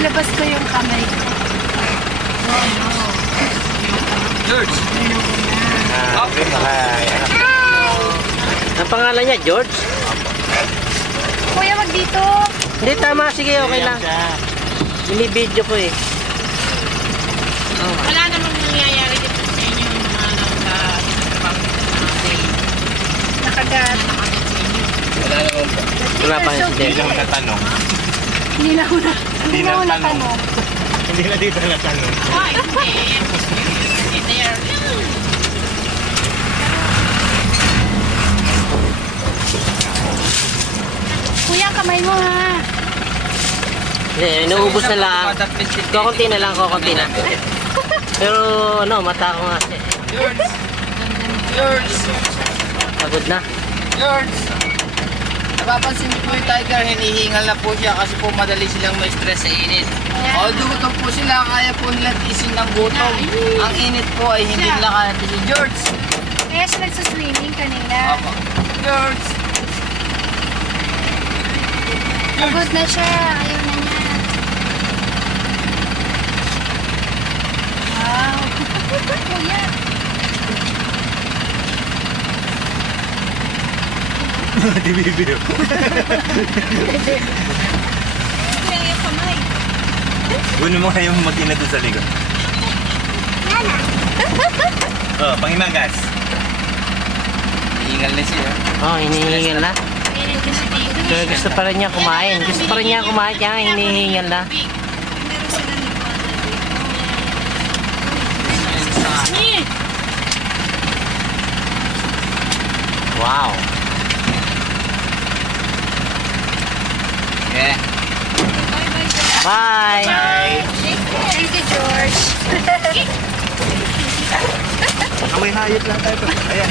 Nilabas ko yung kamay ko. George! Ang pangalan niya, George? Kuya, wag dito. Hindi, tama. Sige, okay lang. Ini-video ko eh. Wala namang nangyayari dito sa inyo yung mga Nakagat. Wala naman po. Wala pa yung Hindi lang natanong. Hindi na ako natanong. Hindi na dito natanong. Ay, hindi. There. Kuya, kamay mo ha. Hindi, inuubos na lang. Kukunti na lang, kukunti na. Pero, ano, mata ko nga. George! George! Pagod na. George! Napapansin niyo po yung tiger, hinihingal na po siya kasi po madali silang ma-stress sa init. Although gutom po sila, kaya po nila tisin ng gutom. Ang init po ay hindi nila kaya tisin. George! Kaya siya nagsaswimming kanina. Opo. George! Pagod na siya. Ayaw na niya. Wow. Kuya. Di bibiro. Kuya, yung kamay. Guno mo kayong mag-ina doon sa likod. Nana. Oh, pangimagas. Hihingal na siya. Oh, hinihingal na. Meron kasi dito. Pero gusto pa rin niya kumain. Gusto pa rin niya kumain, kaya hinihingal na. Meron sila Wow. Yeah. Bye! Thank you, George. Amoy hayop lang tayo. Ayan,